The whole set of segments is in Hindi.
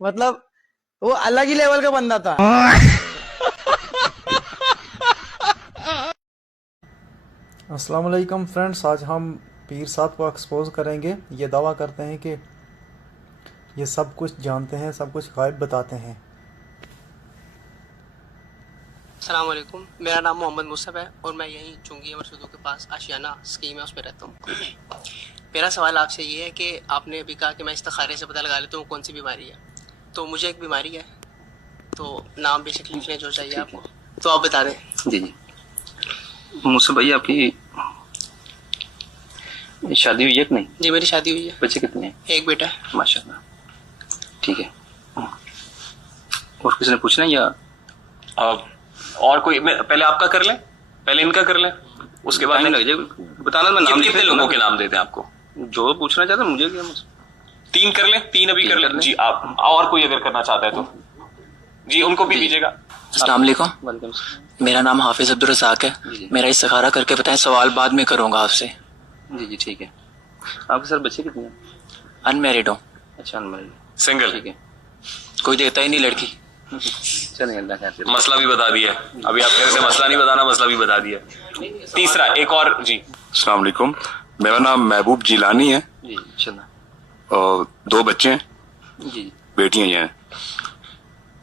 मतलब वो अलग ही लेवल का बंदा था। अस्सलाम वालेकुम फ्रेंड्स, आज हम पीर साहब को एक्सपोज करेंगे। ये दावा करते हैं कि ये सब कुछ जानते हैं, सब कुछ गायब बताते हैं। अस्सलाम वालेकुम, मेरा नाम मोहम्मद मुस्तफ़ है और मैं यहीं चुंगी मरसूदों के पास आशियाना स्कीम है, उस पर रहता हूँ। मेरा सवाल आपसे ये है कि आपने अभी कहा कि मैं इस्तिखारे से पता लगा लेता हूँ कौन सी बीमारी है। तो मुझे एक बीमारी है, तो नाम भी तकलीफ जो चाहिए आपको तो आप बता दें। जी जी मुझसे भाई, आपकी शादी हुई है कि नहीं? जी मेरी शादी हुई है। बच्चे कितने हैं? एक बेटा है। माशाल्लाह, ठीक है। और किसी ने पूछना है या और कोई पहले आपका कर ले, पहले इनका कर ले, उसके बाद टाइम लग जाए बताना। मैं नाम कितने लोगों के नाम देते हैं आपको? जो पूछना चाहता है मुझे क्या मुझसे। 3 कर ले, 3 अभी कर ले जी। आप और कोई अगर करना चाहता है तो जी उनको भी दीजिएगा। अस्सलाम वालेकुम, वालेकुम सलाम। मेरा नाम हाफिज अब्दुल रज़ाक है। मेरा इस्तिखारा करके बताएं, सवाल बाद में करूंगा आपसे। जी जी ठीक है। आपके सर बच्चे कितने हैं? अनमैरिड हूँ। अच्छा, अनमैरिड, सिंगल। ठीक है। कोई देता ही नहीं लड़की। चलिए, अल्लाह खैर। मसला भी बता दिया, अभी आप कह से मसला नहीं बताना, मसला भी बता दिया। तीसरा एक और जी। अस्सलाम वालेकुम, मेरा नाम महबूब जिलानी है जी इंशाल्लाह। और 2 बच्चे हैं, जी बेटियां हैं।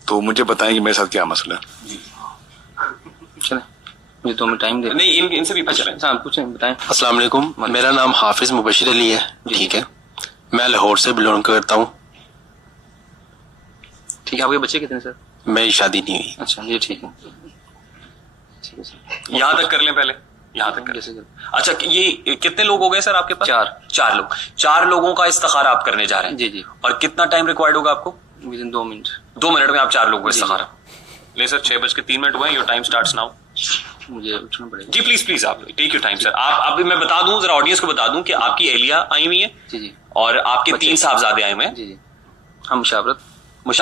तो मुझे बताएं कि मेरे साथ क्या मसला है। चले, मुझे 2 मिनट टाइम दे। नहीं इनसे भी पूछ लें। अच्छा, पूछें, बताएं। अस्सलाम वालेकुम, मेरा नाम हाफिज मुबशिर अली है। ठीक है, मैं लाहौर से बिलोंग करता हूँ। ठीक है। आपके बच्चे कितने सर? मेरी शादी नहीं हुई। अच्छा, ये ठीक है। ठीक है सर। यहाँ तक कर लें, पहले यहाँ तक कर जैसे लें। अच्छा, ये कितने लोग हो गए सर आपके पास? 4। 4 लोग। 4 लोगों का इस्तिखारा आप करने जा रहे हैं? जी जी। और कितना टाइम रिक्वायर्ड होगा आपको? With in 2 minute. 2 मिनट में आप 4 लोगों को जी, इस्तिखारा ले सर। 6:03 हुए, योर टाइम स्टार्ट्स नाउ। मुझे उठना पड़ेगा। जी प्लीज आप टेक योर टाइम सर। आप अभी मैं बता दूं, जरा ऑडियंस को बता दूं कि आपकी एहलिया आई हुई है जी जी। और आपके बच्चे। 3 साहबजादे आए हुए हैं। जी जी। हम मुशावरत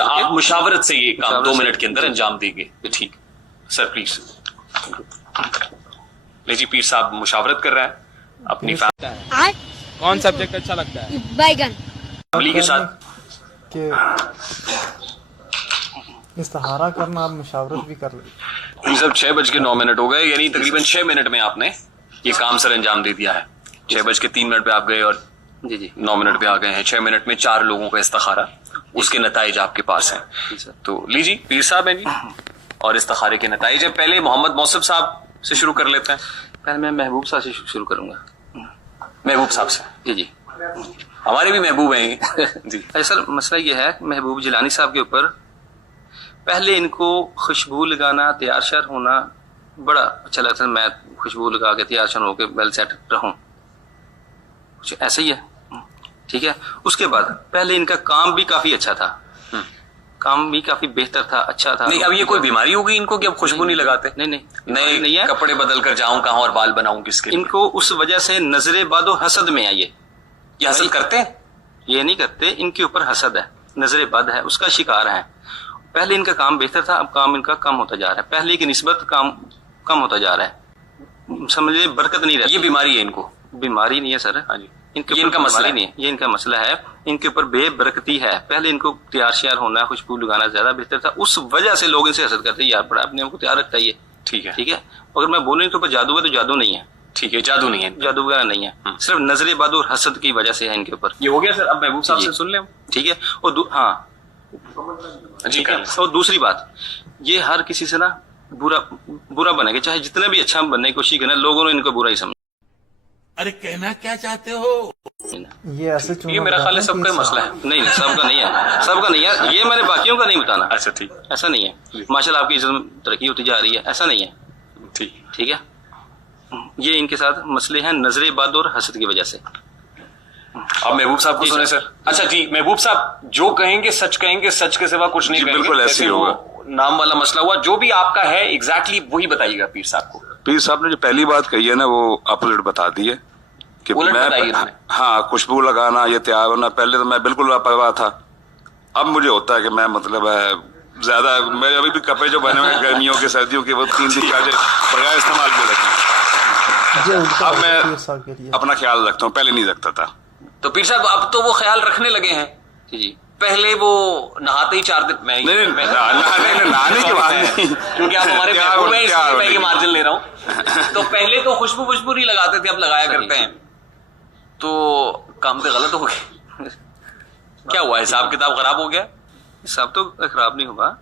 आप मुशावरत से ये काम मुशावरत 2 से- मिनट के अंदर जी। अंजाम देंगे। ठीक सर, प्लीज। ले जी, पीर साहब मुशावरत कर रहा है अपनी कौन सब्जेक्ट अच्छा लगता है? बैगन। फैमिली के साथ। कि इस्तिखारा करना, आप मुशावरत भी कर ले। ये सब 6:09 हो गए, यानी तकरीबन 6 मिनट में आपने ये काम सर अंजाम दे दिया है। 6:03 पे आप गए और जी जी 9 मिनट पे आ गए हैं। 6 मिनट में 4 लोगों का इस्तिखारा, उसके नताइज आपके पास हैं। जी सर। तो लीजिए, पीर साहब हैं जी और इस्तिखारे के नताइज है। पहले मोहम्मद मौसफ साहब से शुरू कर लेते हैं। पहले मैं महबूब साहब से शुरू करूंगा। महबूब साहब से। जी जी। हमारे भी महबूब हैं ये। जी। अच्छा सर, मसला ये है महबूब जिलानी साहब के ऊपर, पहले इनको खुशबू लगाना, तैयार शर होना बड़ा अच्छा लगता है। मैं खुशबू लगा के तैयार शर होकर वेल सेट रहूं, कुछ ऐसा ही है। ठीक है। उसके बाद पहले इनका काम भी काफी अच्छा था, काम भी काफी बेहतर था, अच्छा था। नहीं, अब ये कोई बीमारी हो गई इनको कि अब खुशबू नहीं लगाते? नहीं नहीं नए नहीं है। कपड़े बदल कर जाऊं कहां और बाल बनाऊं किसके लिए? इनको उस वजह से नजरे बादो हसद में आई है। ये हसल करते हैं? ये नहीं करते, इनके ऊपर हसद है, नजरे बद है, उसका शिकार है। पहले इनका काम बेहतर था, अब काम इनका कम होता जा रहा है। पहले की निस्बत काम कम होता जा रहा है। समझिए, बरकत नहीं रहती। ये बीमारी है इनको? बीमारी नहीं है सर। हाँ जी। इनके ये ऊपर इनका मसला बीमारी है। नहीं है, ये इनका मसला है। इनके ऊपर बेबरकती है। पहले इनको तैयार श्यार होना, खुशबू लगाना ज्यादा बेहतर था, उस वजह से लोग इनसे हसद करते हैं, यार बड़ा अपने आप को तैयार रखता है ये। ठीक है। ठीक है। अगर मैं बोलूँ इनके ऊपर जादू है तो जादू नहीं है। ठीक है, जादू नहीं है। जादू वगैरह नहीं है, सिर्फ नजरे बद और हसद की वजह से है इनके ऊपर। ये हो गया सर। अब महबूब साहब जी। से सुन लें। ठीक है। और हाँ जी ठीक कर है। लें। और दूसरी बात, ये हर किसी से ना बुरा बनेगा, चाहे जितना भी अच्छा बनने की कोशिश करे, लोगों ने इनको बुरा ही समझा। अरे कहना क्या चाहते हो? ये ऐसे ये मेरा ख्याल है चुना सबका ही मसला है। नहीं, सबका नहीं है, सबका नहीं है। ये मैंने बाकियों का नहीं बताना। अच्छा ठीक। ऐसा नहीं है। माशाल्लाह आपकी इज्जत में तरक्की होती जा रही है, ऐसा नहीं है। ठीक। ठीक है। ये इनके साथ मसले हैं नजरे बद और हसद की वजह से। अब महबूब साहब को जी सुने सर। सर। अच्छा जी, महबूब साहब जो कहेंगे सच कहेंगे, सच के सिवा कुछ नहीं जी, कहेंगे। बिल्कुल ऐसे जैसे ही वो होगा। नाम वाला मसला हुआ, जो भी आपका है एग्जैक्टली वही बताइएगा पीर साहब को। पीर साहब ने जो पहली बात कही है ना, वो अपोजिट बता दी है कि उलट बताई उन्होंने। हाँ, खुशबू लगाना, ये तैयार होना, पहले तो मैं बिल्कुल लापरवाह था। अब मुझे होता है कि मैं मतलब ज्यादा, मेरे अभी भी कपड़े जो बने हुए हैं गर्मियों के सर्दियों के, वो 3 दिन पहले बगैर इस्तेमाल किए रखे। अब मैं अपना ख्याल रखता हूँ, पहले नहीं रखता था। तो पीर साहब अब तो वो ख्याल रखने लगे हैं। जी जी। पहले वो नहाते ही 4 दिन मैं नहीं, नहाने की बात नहीं, क्योंकि आप हमारे महबूब हैं, इसलिए मैं ये मार्जिन ले रहा हूँ। तो पहले तो खुशबू नहीं लगाते थे, अब लगाया करते हैं, तो काम तो गलत हो गए। क्या हुआ, हिसाब किताब खराब हो गया? हिसाब तो खराब नहीं होगा,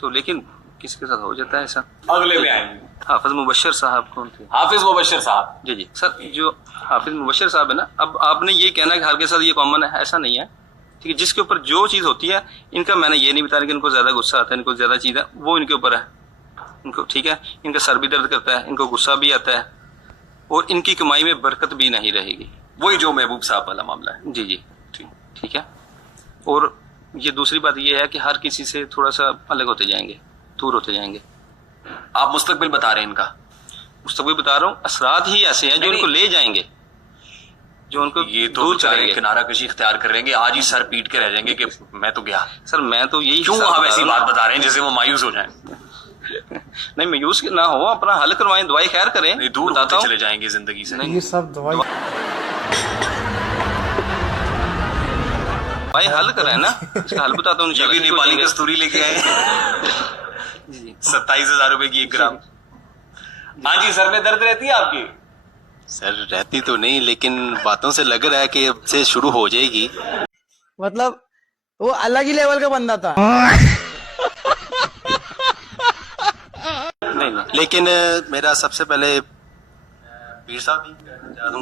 तो लेकिन किसके साथ हो जाता है ऐसा? अगले में आएंगे। हाफिज मुबशर साहब कौन थे? हाफिज मुबशर साहब। जी सर, जो हाफिज मुबशर साहब है ना, अब आपने ये कहना कि हर के साथ ये कॉमन है, ऐसा नहीं है, ठीक है। जिसके ऊपर जो चीज होती है, इनका मैंने ये नहीं बता रहा कि इनको ज्यादा गुस्सा आता है, इनको ज्यादा चीज है, वो इनके ऊपर है, इनको ठीक है। इनका सर भी दर्द करता है, इनको गुस्सा भी आता है, और इनकी कमाई में बरकत भी नहीं रहेगी। वही जो महबूब साहब वाला मामला है। जी ठीक है। और ये दूसरी बात ये है कि हर किसी से थोड़ा सा अलग होते जाएंगे, दूर होते जाएंगे। आप मुस्तकबिल बता रहे हैं इनका? मुस्तकबिल बता रहा हूँ, असरात ही ऐसे हैं जो उनको ले जाएंगे, जो उनको ये तो दूर बेचारे करेंगे। किनारा कशी इख्तियार कर रहेंगे, आज ही सर पीट के रह जाएंगे कि मैं तो गया। सर मैं तो यही क्यों हिसाब आप बता ऐसी रहा हूँ। बात बता रहे हैं जैसे वो मायूस हो जाएं? नहीं, मायूस ना हो, अपना हल करवाएं, दवाई खैर करें। नहीं, दूर बताता होते हूँ। चले जाएंगे जिंदगी से। ये सब दवाई भाई हल करें ना, इसका हल बताता हूँ। ये भी नेपाली कस्तूरी लेके आए 27,000 रुपए की 1 ग्राम। हाँ जी, सर में दर्द रहती है आपकी? सर रहती तो नहीं, लेकिन बातों से लग रहा है कि अब से शुरू हो जाएगी। मतलब वो अलग ही लेवल का बंदा था। नहीं लेकिन मेरा सबसे पहले पीर साहब ही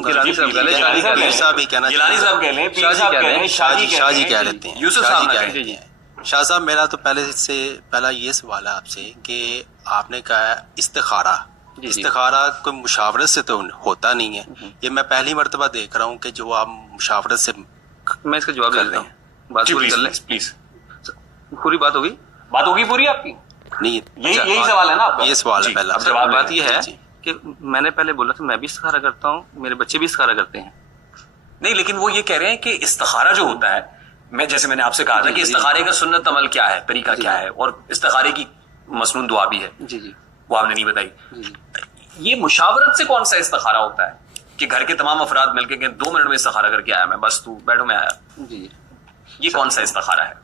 गिलानी साहब कह लें, शादी पीर साहब ही कहना गिलानी साहब कह लें, पीर साहब कह लें, शाहजी कह लेते हैं, यूसुफ शाहजी साहब कह कह लेते हैं। शाह साहब, मेरा तो पहला ये सवाल है आपसे कि आपने कहा इस्तिखारा, इस्तिखारा कोई मुशावरत से तो होता नहीं है। ये मैं पहली मर्तबा देख रहा हूँ कि जो आप मुशावरत से मैं इसका जवाब दे देता हूँ, बात पूरी कर लें। प्लीज, पूरी बात होगी? बात होगी पूरी आपकी? नहीं, यही सवाल है ना आपका? ये सवाल है पहला। अब जवाब बात ये है कि मैंने पहले बोला था मैं भी इस्तिखारा करता हूँ, मेरे बच्चे भी इस्तिखारा करते हैं। नहीं, लेकिन वो ये कह रहे हैं कि इस्तिखारा जो होता है, मैंने आपसे कहा था कि इस्तिखारे का सुन्नत अमल क्या है, तरीका क्या है, और इस्तिखारे की मसनून दुआ भी है। जी वो आपने नहीं बताई। ये मुशावरत से कौन सा इस्तिखारा होता है कि घर के तमाम अफराद मिलकर के 2 मिनट में इस्तिखारा करके आया, मैं बस तू बैठो मैं आया? जी ये कौन सा इस्तिखारा है?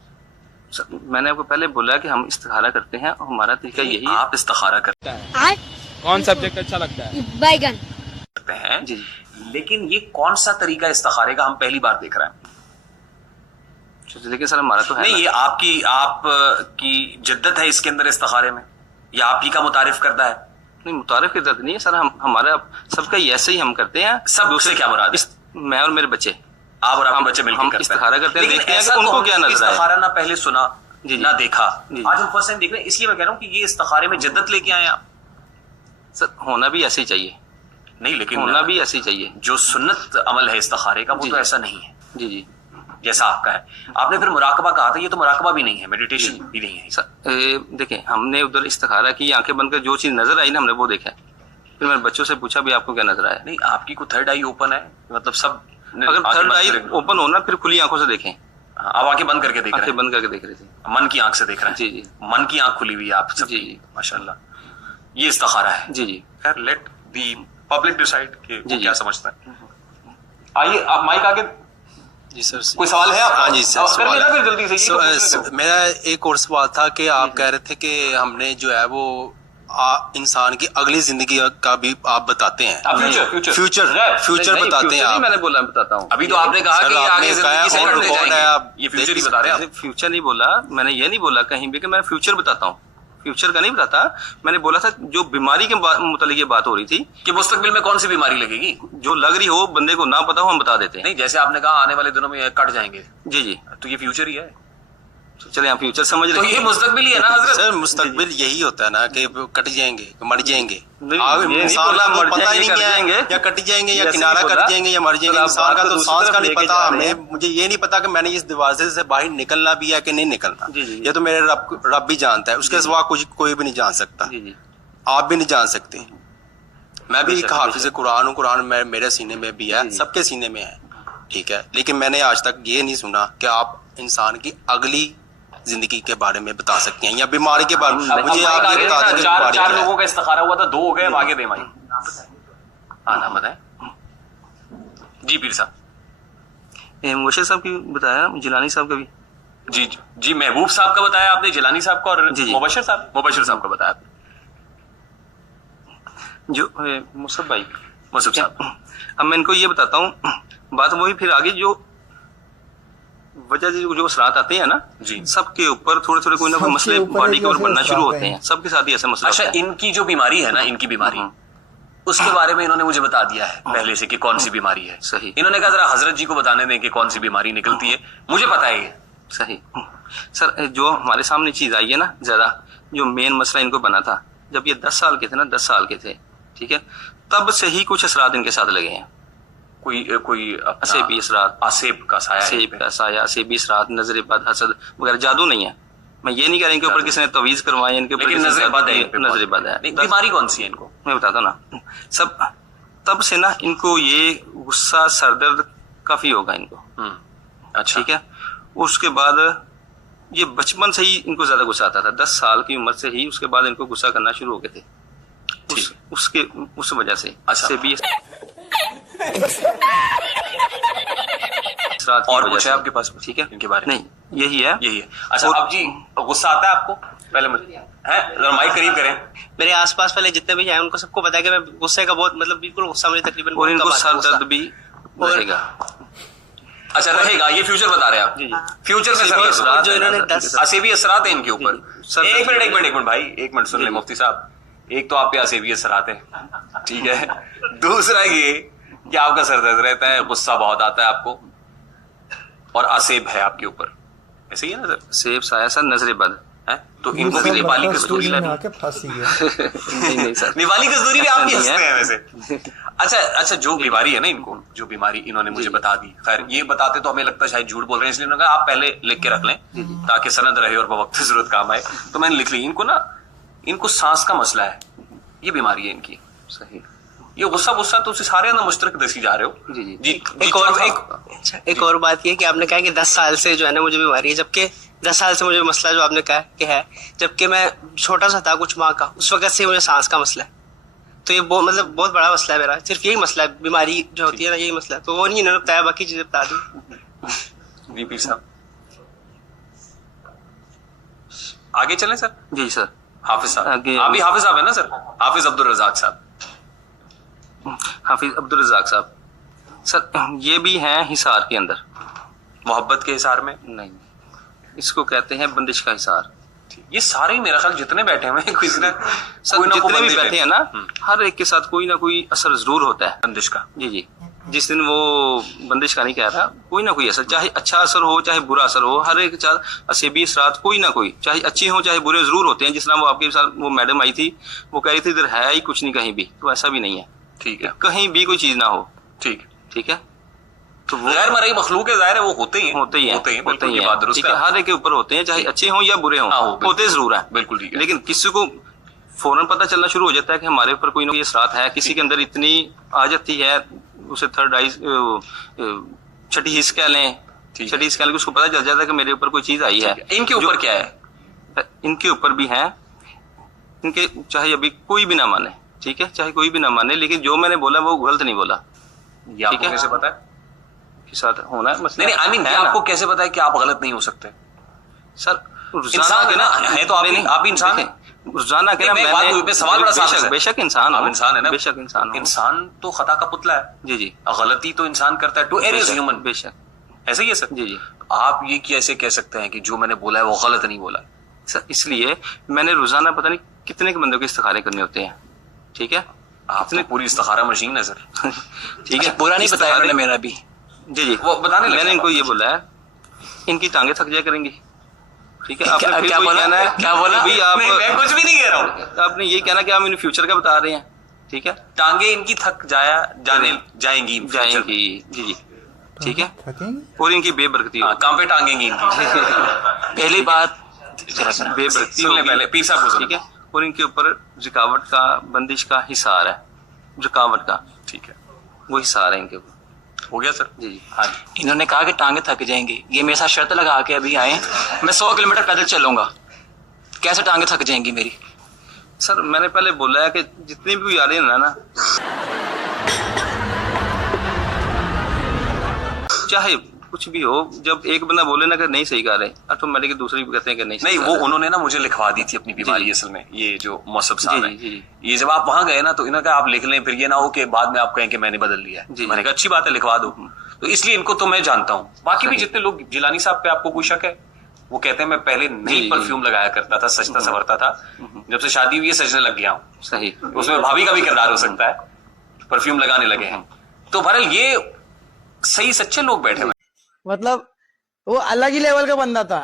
सर मैंने आपको पहले बोला कि हम इस्तिखारा करते हैं, और हमारा तरीका यही है। आप इस्तिखारा करते हैं, कौन सब्जेक्ट अच्छा लगता है? बैगन। हैं जी, लेकिन ये कौन सा तरीका इस्तिखारे का हम पहली बार देख रहे हैं? लेकिन सर हमारा तो है नहीं, ना। ये आपकी जिद्दत है इसके अंदर इस्तिखारे में, या आप ही का मुतारिफ करता है? नहीं, मुतारिफ की जरूरत नहीं है सर, हमारा सबका ऐसे ही हम करते हैं। सब दूसरे क्या मुराद है? मैं और मेरे बच्चे, आप और आपके हम बच्चे मिलकर हम करते हैं। इस्तिखारा करते हैं, लेकिन देखते हैं ऐसा कि उनको तो क्या नजर आए। इस्तिखारा ना पहले सुना जी, ना देखा, जी। आज हम फर्स्ट टाइम देख रहे हैं, इसलिए मैं कह रहा हूँ कि ये इस्तिखारे में जिद्दत लेके आए आप। सर होना भी ऐसे ही चाहिए, नहीं, लेकिन होना भी ऐसे ही चाहिए। जो सुन्नत अमल है इस्तिखारे का वो जी, तो जी। ऐसा नहीं है जी जैसा आपका है। आपने फिर मुराकबा कहा था, ये तो मुराकबा भी नहीं है, मेडिटेशन भी नहीं है। सर देखें, हमने उधर इस्तिखारा की, आंखें बंद कर जो चीज नजर आई ना हमने वो देखा। फिर मैंने बच्चों से पूछा भी आपको क्या नजर आया? नहीं, आपकी कोई थर्ड आई ओपन है, मतलब सब अगर थर्ड आई ओपन होना फिर खुली आंखों से देखें। आप आंखें बंद करके देख रहे आंखें हैं? बंद करके देख रहे थे, मन की आंख से देख रहे हैं? जी जी, मन की आंख खुली हुई है आप सब? जी माशाल्लाह, ये इस्तिखारा है। जी जी। खैर, लेट दी पब्लिक डिसाइड कि वो जी, क्या जी। समझता है। आइए, आप माइक आगे। जी सर, कोई सवाल है आपका? हाँ जी सर, कर लेना फिर जल्दी से, ये तो पूछ सर रहे थे। मेरा एक और सवाल था कि आप कह रहे थे कि हमने जो है वो इंसान की अगली जिंदगी का भी आप बताते हैं। फ्यूचर बताते हैं आप। मैंने बोला बताता हूँ। अभी तो आपने कहा सर, कि आपने आगे जिंदगी से कहा करते कौन जाएंगे। है आप ये फ्यूचर ही देख बता रहे हैं आप। फ्यूचर नहीं बोला मैंने, ये नहीं बोला कहीं भी कि मैं फ्यूचर बताता हूँ, फ्यूचर का नहीं बताता। मैंने बोला था जो बीमारी के मुतालिक ये बात हो रही थी कि मुस्तकबिल में कौन सी बीमारी लगेगी, जो लग रही हो बंदे को ना पता हो हम बता देते हैं। नहीं, जैसे आपने कहा आने वाले दिनों में ये कट जाएंगे, जी जी, तो ये फ्यूचर ही है। चले आप फ्यूचर समझ तो रहे ये मुस्तकबिल ही है ना हजरत? सर मुस्तकबिल यही होता है ना कि कट जाएंगे, मर जाएंगे। नहीं, आगे ये नहीं इंसान बोला का मर तो पता ही जाएंगे, नहीं कट जाएंगे। है या कट जाएंगे या जैसे किनारा नहीं कट बोला। जाएंगे या मर जाएंगे। तो आप इंसान का बात तो दूसरी सांस तरफ का नहीं लेके पता। जा रहे हमें मुझे ये नहीं पता कि मैंने इस दरवाजे से बाहर निकलना भी है कि नहीं निकलना। जी, जी। ये तो मेरे रब भी जानता है, उसके सिवा कुछ कोई भी नहीं जान सकता। जी जी, आप भी नहीं जान सकते। मैं भी बेशक, एक हाफिज कुरान हूँ, कुरान मेरे सीने में भी है, सबके सीने में है, ठीक है। लेकिन मैंने आज तक ये नहीं सुना कि आप इंसान की अगली जिंदगी के बारे में बता सकते हैं या बीमारी के बारे में। मुझे आप ये बता दें कि बीमारी क्या चार है। लोगों का इस्तिखारा हुआ था, 2 हो गए, अब आगे दे माई। हाँ, नाम बताएं जी पीर साहब। मुबशर साहब की बताया, जिलानी साहब का भी। जी जी, महबूब साहब का बताया आपने, जिलानी साहब का, और जी, जी। मुबशर साहब का बताया आपने। जो मुसब भाई, मुसब साहब, अब मैं इनको ये बताता हूँ, बात वही फिर आगे जो वजह जो असरात आते हैं ना जी, सबके ऊपर थोड़े थोड़े कोई ना कोई सबके मसले ऊपर बॉडी ही के ऊपर जैसे बनना शुरू असरात होते हैं। हैं, सबके साथ ही ऐसा मसला अच्छा, होता है। इनकी जो बीमारी है ना, इनकी बीमारी, उसके बारे में इन्होंने मुझे बता दिया है पहले से कि कौन सी बीमारी है। सही। इन्होंने कहा जरा हजरत जी को बताने दें कि कौन सी बीमारी निकलती है, मुझे पता है ये। सही सर, जो हमारे सामने चीज आई है ना, ज्यादा जो मेन मसला इनको बना था जब ये 10 साल के थे ना, 10 साल के थे, ठीक है, तब से ही कुछ असरात इनके साथ लगे हैं। कोई असेबी असरात, आसेब का साया है सेब इन का साया, असेबी असरात, नजर बद, हसद वगैरह। जादू नहीं है, मैं ये नहीं कह रहा इनके ऊपर किसी ने तवीज करवाए, इनके ऊपर लेकिन किसी ने नजर बद है, नजर बद है। नहीं, बीमारी कौन सी है इनको? मैं बताता हूं ना, सब तब से ना इनको ये गुस्सा, सरदर्द काफी होगा इनको। अच्छा, ठीक है। उसके बाद ये बचपन से ही इनको ज्यादा गुस्सा आता था, 10 साल की उम्र से ही। उसके बाद इनको गुस्सा करना शुरू हो गए थे, उस वजह से। अच्छा। से भी और कुछ है आपके पास? ठीक है, इनके बारे में नहीं, यही है। अच्छा, अब जी गुस्सा आता है आपको? पहले मुझे है, जरा माइक करीब करें। मेरे आसपास वाले जितने भी हैं उनको सबको पता है कि मैं गुस्से का बहुत, मतलब बिल्कुल गुस्सा मुझे तकरीबन और इनको कम आता है, सर गुस्सा। दर्द भी रहेगा। अच्छा, रहेगा, ये फ्यूचर बता रहे हैं आप? जी, जी। फ्यूचर में असेबी सर असरात जो इन्होंने है, 10 असेबी असरात है इनके ऊपर। सर एक दर्द मिनट भाई, एक मिनट सुन ले जी, जी। मुफ्ती साहब। एक तो आप पे असेबी असरात है, ठीक है। दूसरा ये कि आपका सर दर्द रहता है, गुस्सा बहुत आता है आपको, और असेब है आपके ऊपर, ऐसे ही है ना सर? सेब साया सर, नजर बद है तो इनको भी नेपाली कस्तूरी में लगी। आके फंस गया। नहीं सर, नेपाली कस्तूरी भी आप भी नहीं है। हंसते हैं वैसे। अच्छा, जो बीमारी है ना इनको, जो बीमारी इन्होंने मुझे बता दी, खैर ये बताते तो हमें लगता है शायद झूठ बोल रहे हैं, इसलिए उन्होंने कहा आप पहले लिख के रख लें ताकि सनद रहे और वक्त जरूरत काम आए। तो मैंने लिख ली। इनको सांस का मसला है, ये बीमारी है इनकी। सही। ये गुस्सा तो सारे अंदर मुश्तरक दसी जा रहे हो। जी, जी। जी, एक और बात ये कि आपने कहा कि 10 साल से जो है ना मुझे बीमारी है, जबकि 10 साल से मुझे मसला जो आपने कहा कि है, जबकि मैं छोटा सा था कुछ माह का, उस वक्त से मुझे सांस का मसला है। तो ये मतलब बहुत बड़ा मसला है मेरा, सिर्फ यही मसला है, बीमारी जो होती है ना, यही मसला है। तो वो नहीं इन्होंने बताया, बाकी चीजें बता दी। जी पीर साहब, आगे चलें सर? जी सर। हाफिज साहब, आगे- आप भी हाफिज साहब है ना सर? हाफिज अब्दुल रजाक साहब। हाफिज अब्दुल रजाक साहब सर, ये भी हैं हिसार के अंदर। मोहब्बत के हिसार में? नहीं, इसको कहते हैं बंदिश का हिसार। ये सारे ही मेरा ख्याल जितने बैठे हुए हैं, सर, कोई ना जितने कोई भी बैठे हैं ना, हर एक के साथ कोई ना कोई असर जरूर होता है बंदिश का। जी जी। जिस दिन वो बंदिश का नहीं कह रहा, कोई ना कोई असर, चाहे अच्छा असर हो चाहे बुरा असर हो, हर एक साथ असेबी असरात कोई ना कोई, चाहे अच्छे हो चाहे बुरे, जरूर होते हैं। जिस तरह वो आपके साथ वो मैडम आई थी, वो कह रही थी इधर है ही कुछ नहीं कहीं भी, तो ऐसा भी नहीं है। ठीक है, कहीं भी कोई चीज ना हो। ठीक है। तो वो गैर मरई मखलूक है, जाहिर है वो होते ही हैं, होते ही हैं, बिल्कुल, ये बात दुरुस्त ठीक है। हर एक के ऊपर होते हैं, चाहे अच्छे हों या बुरे हों, हाँ, होते जरूर हैं। बिल्कुल ठीक है। लेकिन किसी को फौरन पता चलना शुरू हो जाता है कि हमारे ऊपर कोई ना कोई असरात है, किसी के अंदर इतनी आ जाती है, उसे थर्ड आई, छठी हिस्स कह लें, छठी हिस्स कह लें, उसको पता चल जाता है कि मेरे ऊपर कोई चीज आई है। इनके ऊपर क्या है? इनके ऊपर भी है, इनके चाहे अभी कोई भी ना माने, ठीक है, चाहे कोई भी ना माने, लेकिन जो मैंने बोला वो गलत नहीं बोला। ये आपको कैसे पता है के साथ होना है मसला? नहीं, आई मीन आपको कैसे पता है कि आप गलत नहीं हो सकते? सर इंसान है ना, है तो आप इंसान है। रोजाना के ना मैंने सवाल बड़ा साफ है। बेशक इंसान आप इंसान है ना, बेशक इंसान। इंसान तो खता का पुतला है। जी जी। गलती तो इंसान करता है, टू एयर इज ह्यूमन। बेशक, ऐसे ही है सर? जी जी। आप ये कैसे कह सकते हैं कि जो मैंने बोला है वो गलत नहीं बोला? सर इसलिए मैंने रोजाना पता नहीं कितने के बंदों के इस्तिखारे करने होते हैं, ठीक है। आप तो पूरी इस्तिखारा मशीन है सर। ठीक है, पूरा नहीं बताया उन्होंने मेरा भी। जी जी, वो बताने लगे। मैंने इनको ये बोला है, इनकी टांगे थक जाया करेंगी, ठीक है। आपने फिर क्या कोई बोला? कहना है क्या बोला? भाई आप, मैं कुछ भी नहीं कह रहा हूँ। आपने ये कहना कि आप इन फ्यूचर का बता रहे हैं, ठीक है। टांगे इनकी थक जाएंगी। जी जी, ठीक है। थकेंगे और इनकी बेबरकती हाँ, काम पे टांगेंगी इनकी। पहली बात बेबरकती सुन ले होगी, पहले, पीर साहब को ठीक है। और इनके ऊपर रुकावट का, बंदिश का हिसार है, रुकावट का, ठीक है, वो हिसार है इनके ऊपर। हो गया सर? जी जी। हाँ, इन्होंने कहा कि टांगे थक जाएंगी, ये मेरे साथ शर्त लगा के अभी आए, मैं 100 किलोमीटर पैदल चलूंगा, कैसे टांगे थक जाएंगी मेरी? सर मैंने पहले बोला है कि जितनी भी आ रही है ना, चाहे कुछ भी हो, जब एक बंदा बोले ना कि नहीं सही गा रहे, ऑटोमेटिक दूसरे भी कहते हैं कि नहीं नहीं, वो उन्होंने ना मुझे लिखवा दी थी अपनी बीमारी असल में, ये जो मौसम साहब है, ये जब आप वहां गए ना तो इन्होंने कहा आप लिख लें, फिर ये ना हो कि बाद में आप कहें कि मैंने बदल लिया है। मैंने कहा अच्छी बात है, लिखवा दो। तो इसलिए इनको तो मैं जानता हूँ। बाकी भी जितने लोग, जिलानी साहब पे आपको कोई शक है? वो कहते हैं मैं पहले नहीं परफ्यूम लगाया करता था, सजता संवरता था, जब से शादी हुई है सजने लग गया हूँ। सही, उसमें भाभी का भी किरदार हो सकता है, परफ्यूम लगाने लगे हैं। तो बहरहाल ये सही सच्चे लोग बैठे हुए, मतलब वो अलग ही लेवल का बंदा था।